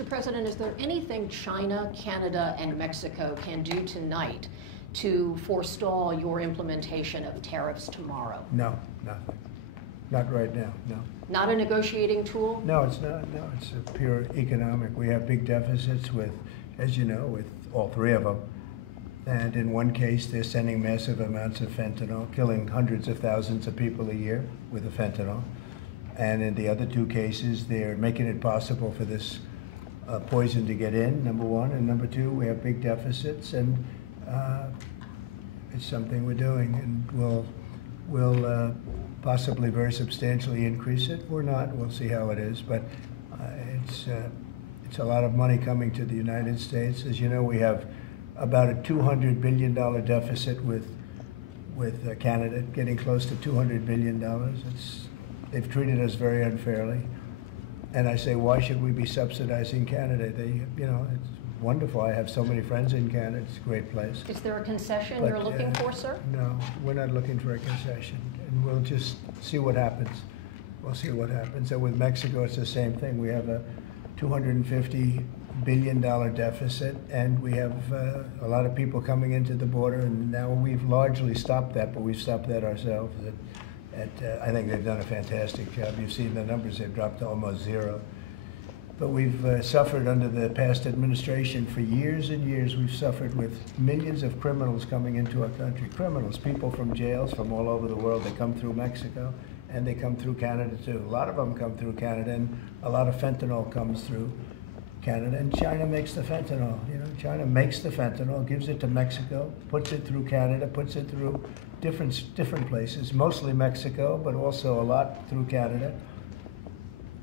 Mr. President, is there anything China, Canada, and Mexico can do tonight to forestall your implementation of tariffs tomorrow? No, nothing. Not right now, no. Not a negotiating tool? No, it's not. No, it's a pure economic. We have big deficits with, as you know, with all three of them. And in one case, they're sending massive amounts of fentanyl, killing hundreds of thousands of people a year with the fentanyl. And in the other two cases, they're making it possible for this poison to get in, number one. And number two, we have big deficits, and it's something we're doing. And we'll possibly very substantially increase it. We're not. We'll see how it is. But it's a lot of money coming to the United States. As you know, we have about a $200 billion deficit with Canada, getting close to $200 billion. They've treated us very unfairly. And I say, why should we be subsidizing Canada? It's wonderful. I have so many friends in Canada. It's a great place. Is there a concession you're looking for, sir? No, we're not looking for a concession. And we'll just see what happens. We'll see what happens. And with Mexico, it's the same thing. We have a $250 billion deficit, and we have a lot of people coming into the border, and now we've largely stopped that, but we've stopped that ourselves. I think they've done a fantastic job. You've seen the numbers, they've dropped to almost zero. But we've suffered under the past administration for years and years. We've suffered with millions of criminals coming into our country. Criminals, people from jails from all over the world. They come through Mexico, and they come through Canada too. A lot of them come through Canada, and a lot of fentanyl comes through Canada, and China makes the fentanyl. China makes the fentanyl, gives it to Mexico, puts it through Canada, puts it through different places, mostly Mexico, but also a lot through Canada.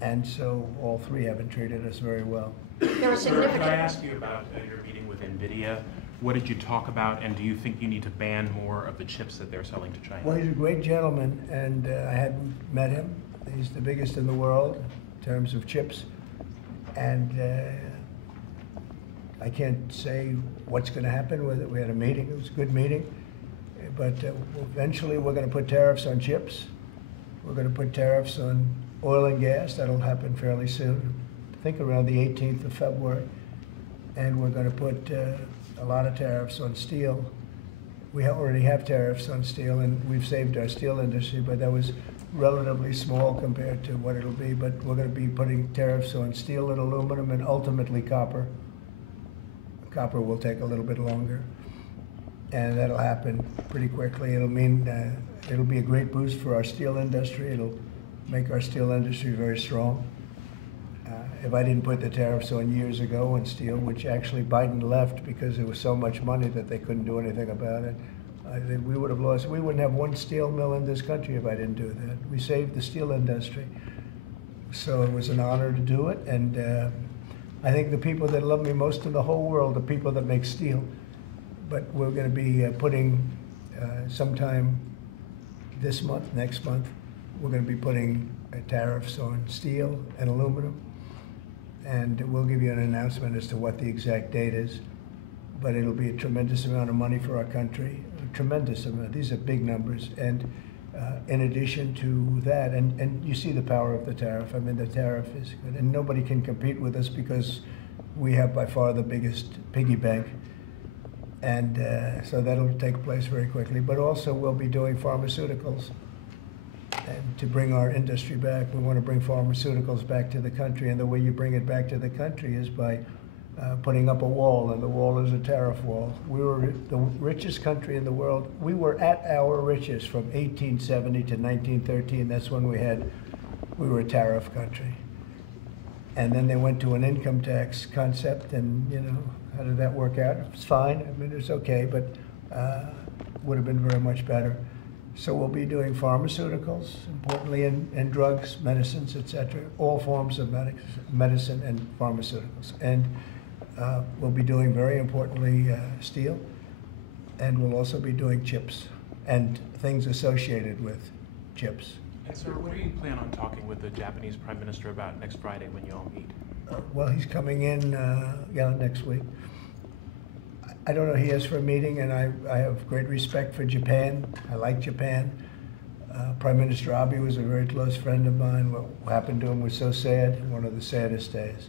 And so all three haven't treated us very well. There are significant. Can I ask you about your meeting with NVIDIA? What did you talk about, and do you think you need to ban more of the chips that they're selling to China? Well, he's a great gentleman, and I hadn't met him. He's the biggest in the world in terms of chips. And I can't say what's going to happen with it. We had a meeting. It was a good meeting. But eventually we're going to put tariffs on chips. We're going to put tariffs on oil and gas. That'll happen fairly soon. I think around the 18th of February. And we're going to put a lot of tariffs on steel. We already have tariffs on steel, and we've saved our steel industry, but that was relatively small compared to what it'll be. But we're going to be putting tariffs on steel and aluminum, and ultimately copper. Copper will take a little bit longer, and that'll happen pretty quickly. It'll mean it'll be a great boost for our steel industry. It'll make our steel industry very strong. If I didn't put the tariffs on years ago on steel, which actually Biden left because there was so much money that they couldn't do anything about it, I think we would have lost. We wouldn't have one steel mill in this country if I didn't do that. We saved the steel industry. So it was an honor to do it, and I think the people that love me most in the whole world are people that make steel. But we're going to be putting sometime this month, next month, we're going to be putting tariffs on steel and aluminum. And we'll give you an announcement as to what the exact date is. But it'll be a tremendous amount of money for our country, a tremendous amount. These are big numbers. And in addition to that, and you see the power of the tariff. I mean, the tariff is good. And nobody can compete with us because we have by far the biggest piggy bank. And so that'll take place very quickly. But also we'll be doing pharmaceuticals. And to bring our industry back, we want to bring pharmaceuticals back to the country. And the way you bring it back to the country is by putting up a wall, and the wall is a tariff wall. We were the richest country in the world. We were at our richest from 1870 to 1913. That's when we were a tariff country. And then they went to an income tax concept, and how did that work out? It's fine. I mean, it's okay, but would have been very much better. So we'll be doing pharmaceuticals, importantly, and drugs, medicines, etc., all forms of medicine and pharmaceuticals. And we'll be doing, very importantly, steel, and we'll also be doing chips and things associated with chips. And sir, what do you plan on talking with the Japanese Prime Minister about next Friday when you all meet? Well, he's coming in, next week. I don't know, he is for a meeting, and I have great respect for Japan. I like Japan. Prime Minister Abe was a very close friend of mine. What happened to him was so sad, one of the saddest days.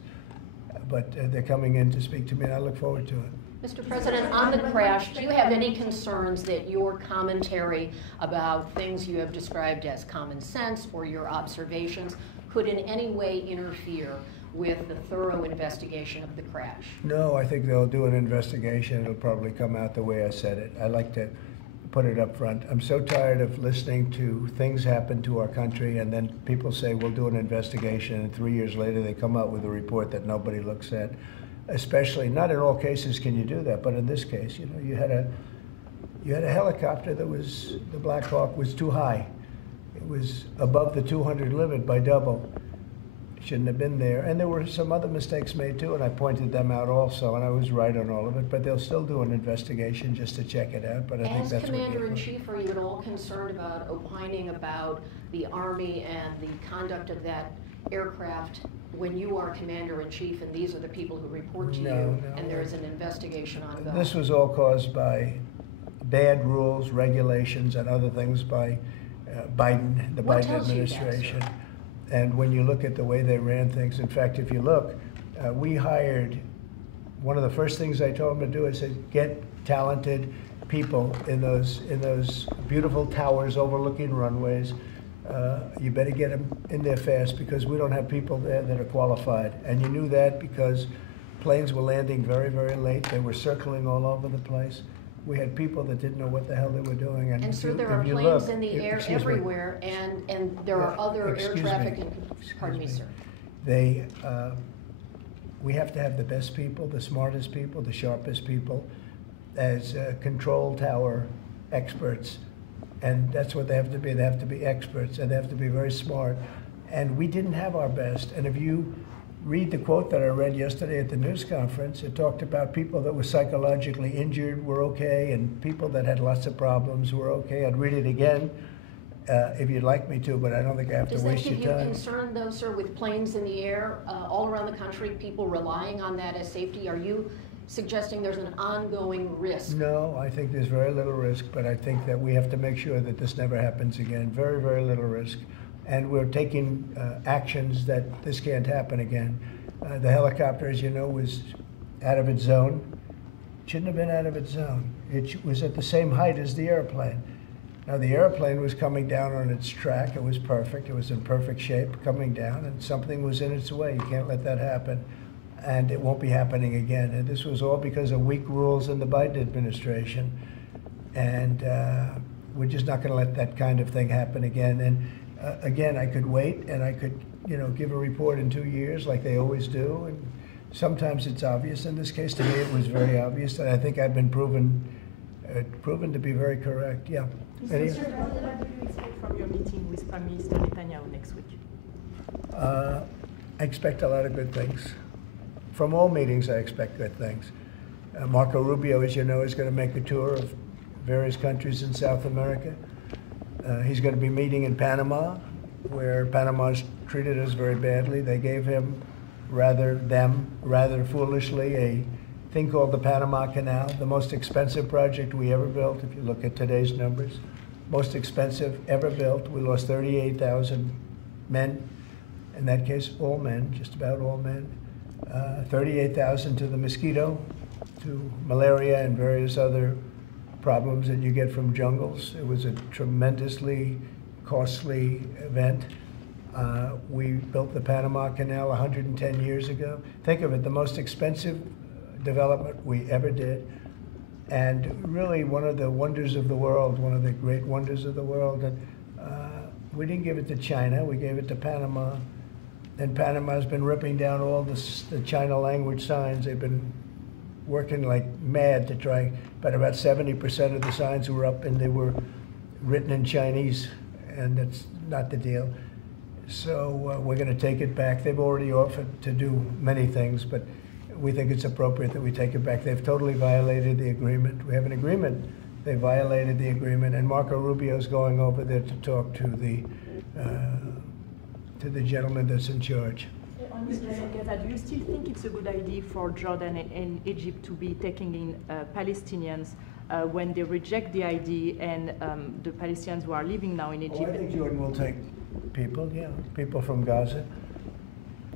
but they're coming in to speak to me, and I look forward to it. Mr. President, on the crash, do you have any concerns that your commentary about things you have described as common sense or your observations could in any way interfere with the thorough investigation of the crash? No, I think they'll do an investigation. It'll probably come out the way I said it. I like to put it up front. I'm so tired of listening to things happen to our country and then people say we'll do an investigation, and 3 years later they come out with a report that nobody looks at. Especially, not in all cases can you do that, but in this case, you know, you had a helicopter that was, the Black Hawk was too high. It was above the 200 limit by double. It shouldn't have been there. And there were some other mistakes made too, and I pointed them out also, and I was right on all of it, but they'll still do an investigation just to check it out. But I think that's Commander-in-Chief, are you at all concerned about opining about the Army and the conduct of that aircraft when you are Commander-in-Chief and these are the people who report to you and there is an investigation ongoing? This was all caused by bad rules, regulations, and other things by Biden, the Biden administration. And when you look at the way they ran things, in fact, if you look, we hired, one of the first things I told them to do, I said, get talented people in those beautiful towers overlooking runways. You better get them in there fast because we don't have people there that are qualified. And you knew that because planes were landing very, very late. They were circling all over the place. We had people that didn't know what the hell they were doing. And so there are planes in the air everywhere, and there are other air traffic. Pardon me, sir. We have to have the best people, the smartest people, the sharpest people as control tower experts. And that's what they have to be. They have to be experts, and they have to be very smart. And we didn't have our best. And if you read the quote that I read yesterday at the news conference, it talked about people that were psychologically injured were okay, and people that had lots of problems were okay. I'd read it again if you'd like me to, but I don't think I have to waste your time. Does that give you concern, though, sir, with planes in the air all around the country, people relying on that as safety? Are you suggesting there's an ongoing risk? No, I think there's very little risk, but I think that we have to make sure that this never happens again. Very, very little risk. And we're taking actions that this can't happen again. The helicopter, as you know, was out of its zone. Shouldn't have been out of its zone. It was at the same height as the airplane. Now, the airplane was coming down on its track. It was perfect. It was in perfect shape coming down, and something was in its way. You can't let that happen. And it won't be happening again. And this was all because of weak rules in the Biden administration. And we're just not going to let that kind of thing happen again. And again, I could wait and I could, give a report in 2 years like they always do. And sometimes it's obvious. In this case, to me, it was very obvious. And I think I've been proven to be very correct. Yeah. Mr. President, what do you expect from your meeting with Prime Minister Netanyahu next week? I expect a lot of good things. From all meetings, I expect good things. Marco Rubio, as you know, is going to make a tour of various countries in South America. He's going to be meeting in Panama, where Panama's treated us very badly. They gave him, rather foolishly, a thing called the Panama Canal, the most expensive project we ever built, if you look at today's numbers. Most expensive ever built. We lost 38,000 men. In that case, all men, just about all men. 38,000 to the mosquito, to malaria and various other problems that you get from jungles. It was a tremendously costly event. We built the Panama Canal 110 years ago. Think of it, the most expensive development we ever did. And really one of the wonders of the world, one of the great wonders of the world. And we didn't give it to China, we gave it to Panama. And Panama's been ripping down all the China language signs. They've been working like mad to try, but about 70% of the signs were up and they were written in Chinese, and that's not the deal. So we're going to take it back. They've already offered to do many things, but we think it's appropriate that we take it back. They've totally violated the agreement. We have an agreement. They violated the agreement, and Marco Rubio's going over there to talk to the gentleman that's in charge. Mr. Gaza, do you still think it's a good idea for Jordan and Egypt to be taking in Palestinians when they reject the idea and the Palestinians who are living now in Egypt? I think Jordan will take people, people from Gaza.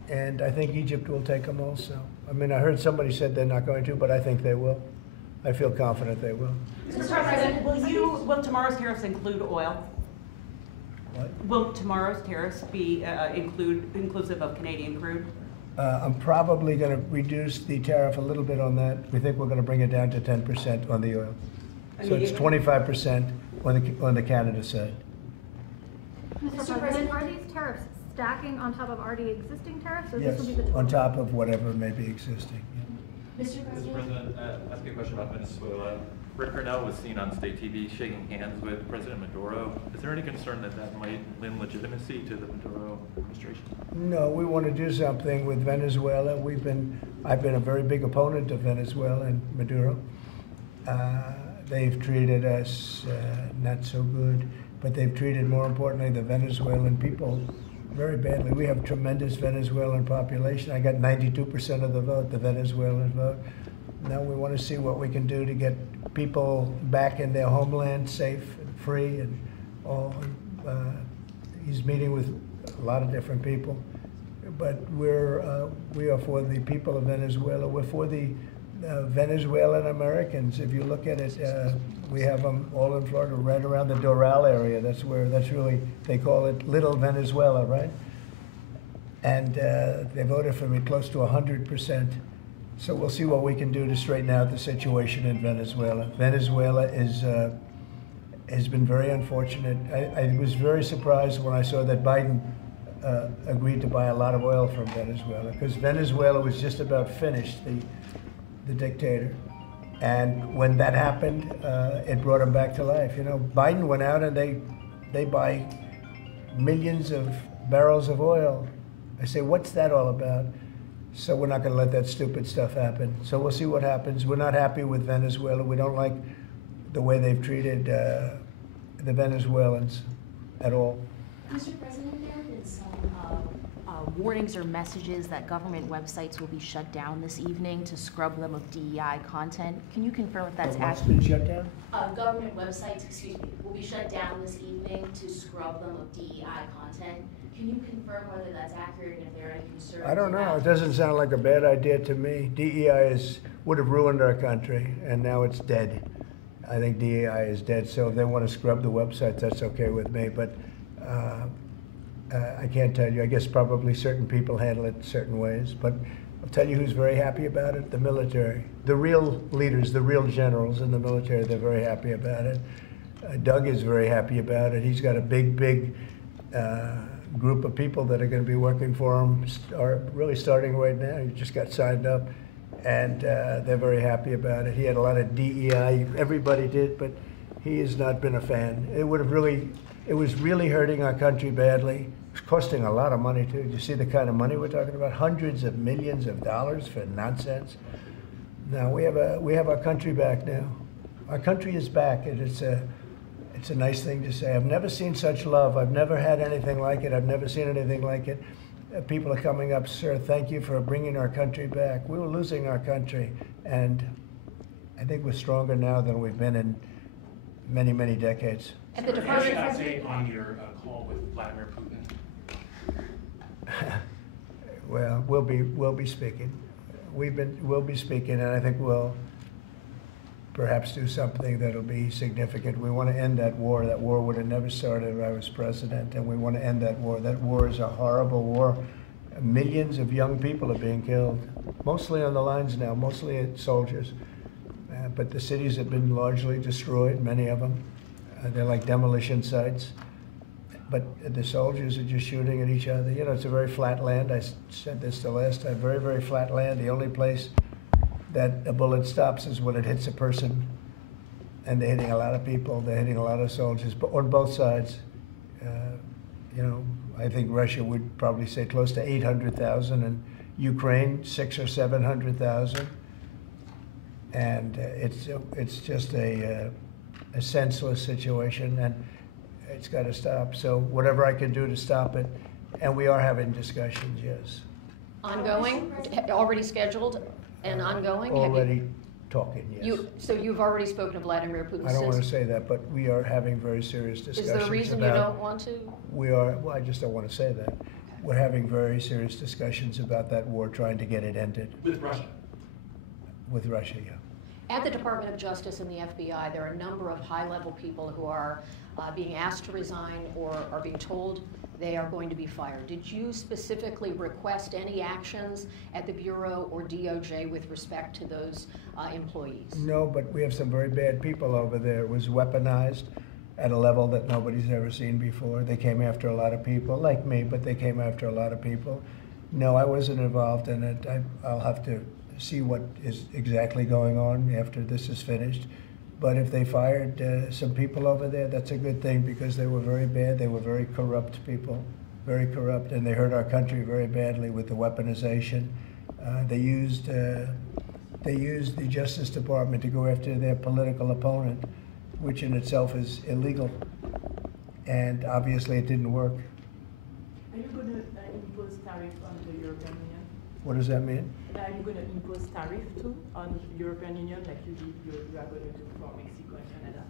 And I think Egypt will take them also. I mean, I heard somebody said they're not going to, but I think they will. I feel confident they will. Mr. President, will tomorrow's tariffs include oil? What? Will tomorrow's tariffs be inclusive of Canadian crude? I'm probably going to reduce the tariff a little bit on that. We think we're going to bring it down to 10% on the oil. So it's 25% on the Canada side. Mr. President, are these tariffs stacking on top of already existing tariffs, or Yes, this will be the total? on top of whatever may be existing. Mr. President, ask you a question about Venezuela. Rick Cornell was seen on state TV shaking hands with President Maduro. Is there any concern that that might lend legitimacy to the Maduro administration? No, we want to do something with Venezuela. I've been a very big opponent of Venezuela and Maduro. They've treated us not so good, but they've treated, more importantly, the Venezuelan people very badly. We have tremendous Venezuelan population. I got 92% of the vote, the Venezuelan vote. Now we want to see what we can do to get people back in their homeland safe and free and all. He's meeting with a lot of different people, but we are for the people of Venezuela. We're for the Venezuelan Americans. If you look at it, we have them all in Florida, right around the Doral area. That's really, they call it Little Venezuela, right? And they voted for me close to 100%. So we'll see what we can do to straighten out the situation in Venezuela. Venezuela has been very unfortunate. I was very surprised when I saw that Biden agreed to buy a lot of oil from Venezuela, because Venezuela was just about finished, the dictator. And when that happened, it brought him back to life. You know, Biden went out and they buy millions of barrels of oil. I say, what's that all about? So we're not going to let that stupid stuff happen. So we'll see what happens. We're not happy with Venezuela. We don't like the way they've treated the Venezuelans at all. Mr. President, there have been some warnings or messages that government websites will be shut down this evening to scrub them of DEI content. Can you confirm if that's What's accurate? been shut down? Government websites, will be shut down this evening to scrub them of DEI content. Can you confirm whether that's accurate and if there are any concerns? I don't know. It doesn't sound like a bad idea to me. DEI would have ruined our country, and now it's dead. I think DEI is dead. So if they want to scrub the websites, that's okay with me. But I can't tell you. I guess probably certain people handle it certain ways. But I'll tell you who's very happy about it: the military. The real leaders, the real generals in the military, they're very happy about it. Doug is very happy about it. He's got a big group of people that are going to be working for him, really starting right now. He just got signed up, and they're very happy about it. He had a lot of DEI, everybody did, but he has not been a fan. It was really hurting our country badly. It's costing a lot of money too. You see the kind of money we're talking about? Hundreds of millions of dollars for nonsense. Now we have our country back now. Our country is back, and it's a nice thing to say. I've never seen such love. I've never had anything like it. I've never seen anything like it. People are coming up, sir, thank you for bringing our country back. We were losing our country, and I think we're stronger now than we've been in many, many decades. At the Any Department update on your call with Vladimir Putin? Well, we'll be speaking. We'll be speaking, and I think we'll perhaps do something that'll be significant. We want to end that war. That war would have never started if I was president, and we want to end that war. That war is a horrible war. Millions of young people are being killed, mostly on the lines now, mostly soldiers. But the cities have been largely destroyed, many of them. They're like demolition sites. But the soldiers are just shooting at each other. You know, it's a very flat land. I said this the last time, very, very flat land. The only place that a bullet stops is when it hits a person. And they're hitting a lot of people. They're hitting a lot of soldiers, but on both sides. You know, I think Russia would probably say close to 800,000, and Ukraine 600,000 or 700,000. And it's just a senseless situation, and it's got to stop. So whatever I can do to stop it, and we are having discussions, yes. ongoing, already scheduled and ongoing? Have you- Already talking, yes. So you've already spoken to Vladimir Putin? I don't want to say that, but we are having very serious discussions Is there a reason you about- don't want to? We are, well, I just don't want to say that. we're having very serious discussions about that war, trying to get it ended. With Russia? With Russia, yeah. At the Department of Justice and the FBI, there are a number of high-level people who are being asked to resign or are being told they are going to be fired. Did you specifically request any actions at the Bureau or DOJ with respect to those employees? No, but we have some very bad people over there. It was weaponized at a level that nobody's ever seen before. They came after a lot of people, like me, but they came after a lot of people. No, I wasn't involved in it. I'll have to see what is exactly going on after this is finished. But if they fired some people over there, that's a good thing, because they were very bad. They were very corrupt people, very corrupt, and they hurt our country very badly with the weaponization. They used the Justice Department to go after their political opponent, which in itself is illegal. And obviously it didn't work. Are you going to impose tariff on the European Union? What does that mean? Are you going to impose tariff too on the European Union, like you are going to do for Mexico and Canada?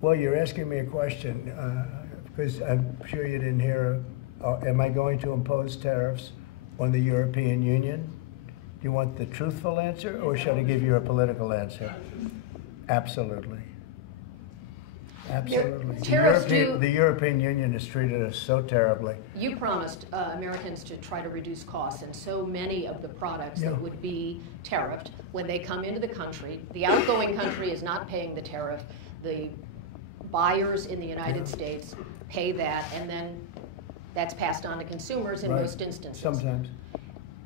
Well, you're asking me a question, because I'm sure you didn't hear. Am I going to impose tariffs on the European Union? Do you want the truthful answer, or should I give you a political answer? Absolutely. Absolutely. The European Union has treated us so terribly. You promised Americans to try to reduce costs, and so many of the products that would be tariffed, when they come into the country, the outgoing country is not paying the tariff. The buyers in the United States pay that, and then that's passed on to consumers in most instances. Sometimes.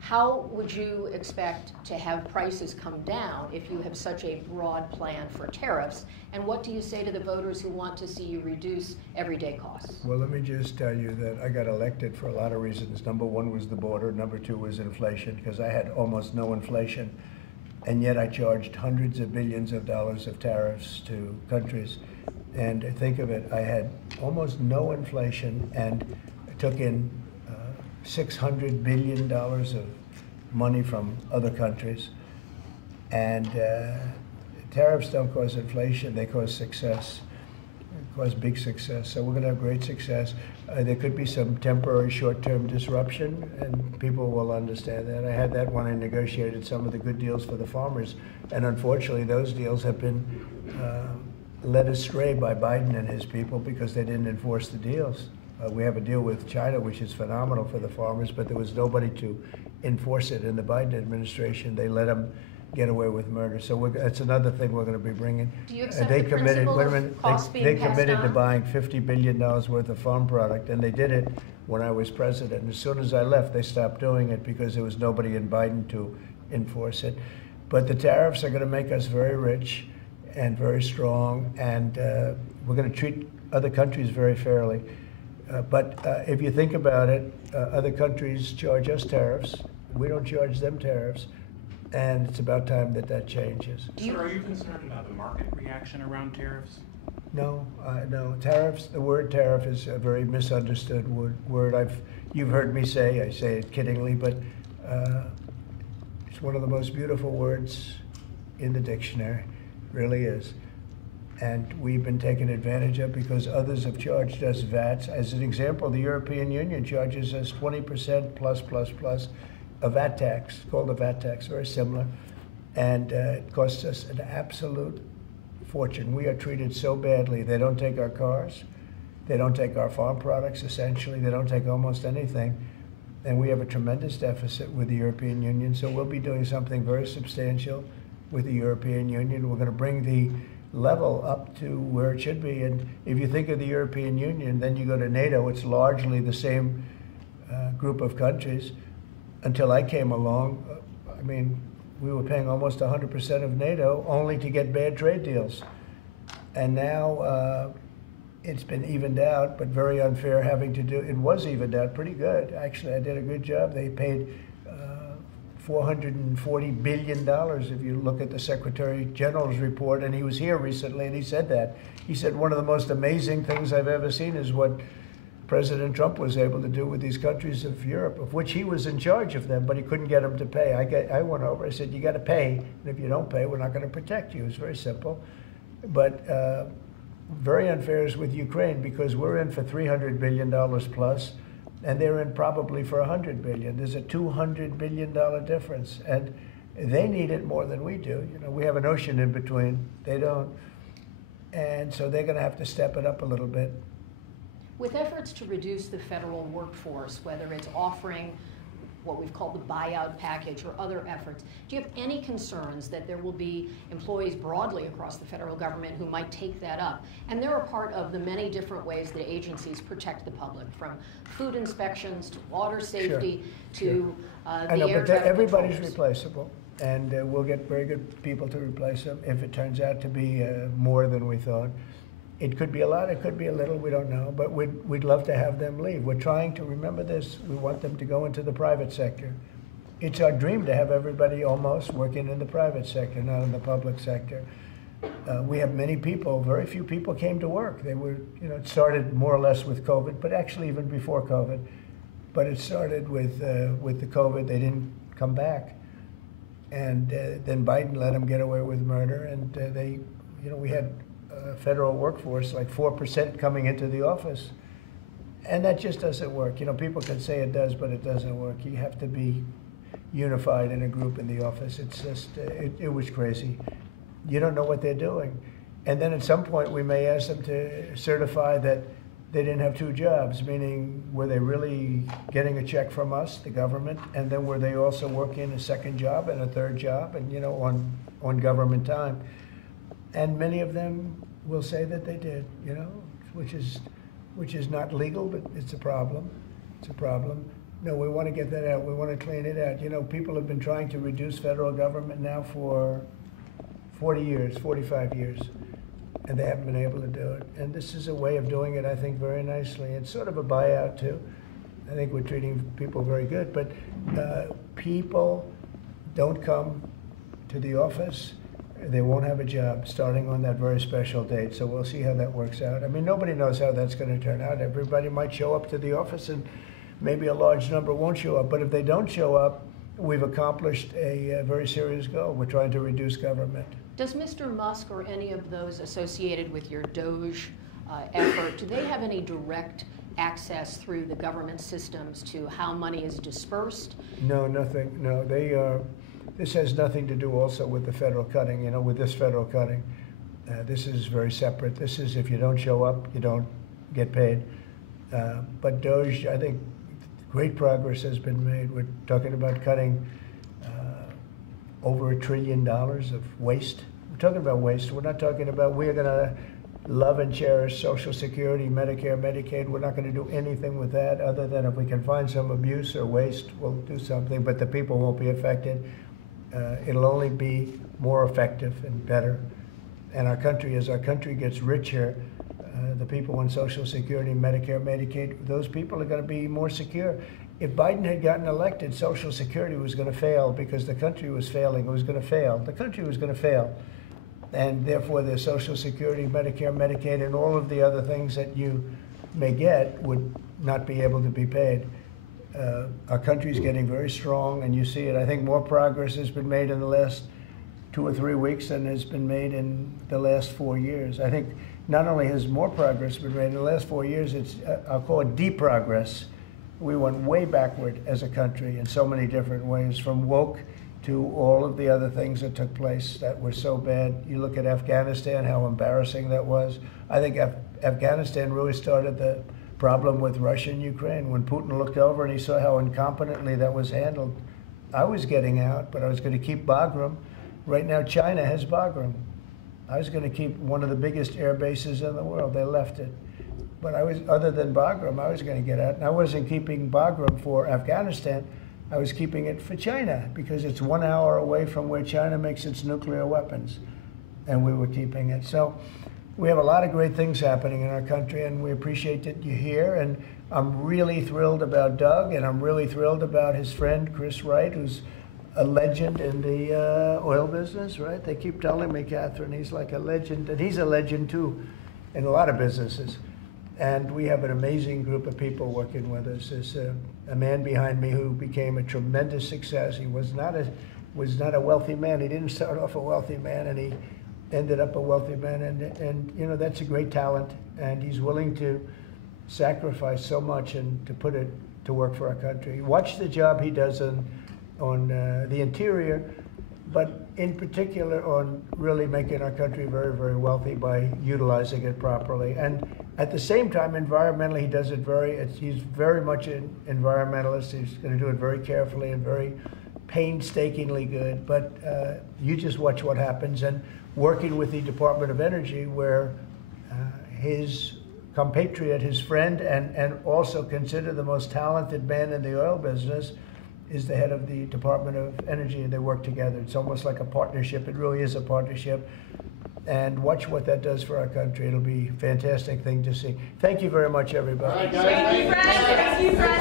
How would you expect to have prices come down if you have such a broad plan for tariffs? And what do you say to the voters who want to see you reduce everyday costs? Well, let me just tell you that I got elected for a lot of reasons. Number one was the border. Number two was inflation, because I had almost no inflation. And yet I charged hundreds of billions of dollars of tariffs to countries. And think of it, I had almost no inflation and took in $600 billion of money from other countries. And tariffs don't cause inflation, they cause success. They cause big success. So we're going to have great success. There could be some temporary short-term disruption, and people will understand that. I had that when I negotiated some of the good deals for the farmers. And unfortunately, those deals have been led astray by Biden and his people because they didn't enforce the deals. We have a deal with China, which is phenomenal for the farmers, but there was nobody to enforce it in the Biden administration. They let them get away with murder. So that's another thing we're going to be bringing. Do you accept the principle of costs being passed committed to on? buying $50 billion worth of farm product, and they did it when I was president. And as soon as I left, they stopped doing it because there was nobody in Biden to enforce it. But the tariffs are going to make us very rich and very strong, and we're going to treat other countries very fairly. But if you think about it, other countries charge us tariffs. We don't charge them tariffs. And it's about time that that changes. Sir, are you concerned about the market reaction around tariffs? No, no. Tariffs, the word tariff is a very misunderstood word. You've heard me say, I say it kiddingly, but it's one of the most beautiful words in the dictionary. It really is. And we've been taken advantage of because others have charged us VATs. As an example, the European Union charges us 20% plus a VAT tax, called a VAT tax, very similar. And it costs us an absolute fortune. We are treated so badly. They don't take our cars. They don't take our farm products, essentially. They don't take almost anything. And we have a tremendous deficit with the European Union. So we'll be doing something very substantial with the European Union. We're going to bring the level up to where it should be. And if you think of the European Union, then you go to NATO, it's largely the same group of countries. Until I came along, I mean, we were paying almost 100% of NATO only to get bad trade deals. And now it's been evened out, but very unfair having to do, it was evened out pretty good. Actually, I did a good job. They paid $440 billion if you look at the Secretary General's report, and he was here recently and he said that. He said one of the most amazing things I've ever seen is what President Trump was able to do with these countries of Europe, of which he was in charge of them, but he couldn't get them to pay. I went over, I said, you got to pay, and if you don't pay, we're not going to protect you. It's very simple. But very unfair is with Ukraine because we're in for $300 billion plus. and they're in probably for $100 billion. There's a $200 billion difference, and they need it more than we do. You know, we have an ocean in between. They don't, and so they're going to have to step it up a little bit. With efforts to reduce the federal workforce, whether it's offering what we've called the buyout package or other efforts, do you have any concerns that there will be employees broadly across the federal government who might take that up? And they're a part of the many different ways that agencies protect the public, from food inspections to water safety to I the know, air but traffic everybody's controllers. replaceable, and we'll get very good people to replace them if it turns out to be more than we thought. It could be a lot, it could be a little, we don't know, but we'd love to have them leave. We're trying to remember this. We want them to go into the private sector. It's our dream to have everybody almost working in the private sector, not in the public sector. We have many people, very few people came to work. They were, you know, it started more or less with COVID, but actually even before COVID. But it started with the COVID, they didn't come back. And then Biden let them get away with murder, and they, you know, we had federal workforce, like 4% coming into the office. And that just doesn't work. You know, people can say it does, but it doesn't work. You have to be unified in a group in the office. It's just, it was crazy. You don't know what they're doing. And then at some point we may ask them to certify that they didn't have two jobs, meaning were they really getting a check from us, the government, and then were they also working a second job and a third job, and, you know, on government time. And many of them will say that they did, you know, which is not legal, but it's a problem. It's a problem. No, we want to get that out. We want to clean it out. You know, people have been trying to reduce federal government now for 40 years, 45 years, and they haven't been able to do it. And this is a way of doing it, I think, very nicely. It's sort of a buyout, too. I think we're treating people very good, but people don't come to the office. They won't have a job starting on that very special date, so we'll see how that works out. I mean, nobody knows how that's going to turn out. Everybody might show up to the office, and maybe a large number won't show up. But if they don't show up, we've accomplished a very serious goal. We're trying to reduce government. Does Mr. Musk or any of those associated with your DOGE effort, do they have any direct access through the government systems to how money is dispersed? No, nothing. No, they are. This has nothing to do also with the federal cutting, you know, with this federal cutting. This is very separate. This is if you don't show up, you don't get paid. But DOGE, I think great progress has been made. We're talking about cutting over $1 trillion of waste. We're talking about waste. We're not talking about we're going to love and cherish Social Security, Medicare, Medicaid. We're not going to do anything with that other than if we can find some abuse or waste, we'll do something, but the people won't be affected. It'll only be more effective and better. And our country, as our country gets richer, the people on Social Security, Medicare, Medicaid, those people are going to be more secure. If Biden had gotten elected, Social Security was going to fail because the country was failing. It was going to fail. The country was going to fail. And therefore, the Social Security, Medicare, Medicaid, and all of the other things that you may get would not be able to be paid. Our country's getting very strong, and you see it. I think more progress has been made in the last 2 or 3 weeks than has been made in the last 4 years. I think not only has more progress been made in the last 4 years, it's, I'll call it deprogress. We went way backward as a country in so many different ways, from woke to all of the other things that took place that were so bad. You look at Afghanistan, how embarrassing that was. I think Afghanistan really started the problem with Russia and Ukraine. When Putin looked over and he saw how incompetently that was handled, I was getting out, but I was going to keep Bagram. Right now, China has Bagram. I was going to keep one of the biggest air bases in the world. They left it. But I was, other than Bagram, I was going to get out. And I wasn't keeping Bagram for Afghanistan. I was keeping it for China because it's 1 hour away from where China makes its nuclear weapons. And we were keeping it. So we have a lot of great things happening in our country, and we appreciate that you're here. And I'm really thrilled about Doug, and I'm really thrilled about his friend, Chris Wright, who's a legend in the oil business, right? They keep telling me, Catherine, he's like a legend, and he's a legend too in a lot of businesses. And we have an amazing group of people working with us. There's a man behind me who became a tremendous success. He was not a wealthy man. He didn't start off a wealthy man, and he ended up a wealthy man. And you know, that's a great talent. And he's willing to sacrifice so much and to put it to work for our country. Watch the job he does on the interior, but in particular on really making our country very, very wealthy by utilizing it properly. And at the same time, environmentally, he does it he's very much an environmentalist. He's going to do it very carefully and very painstakingly good. But you just watch what happens. And working with the Department of Energy, where his compatriot, his friend, and also considered the most talented man in the oil business, is the head of the Department of Energy, and they work together. It's almost like a partnership. It really is a partnership. And watch what that does for our country. It'll be a fantastic thing to see. Thank you very much, everybody. Thank you, Fred. Thank you, Fred.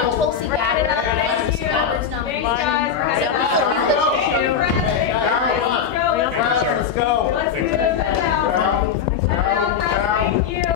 Tulsi got it up. Thank you. Thanks, guys, for having us. Thank you, Fred. Let's go. Let's go.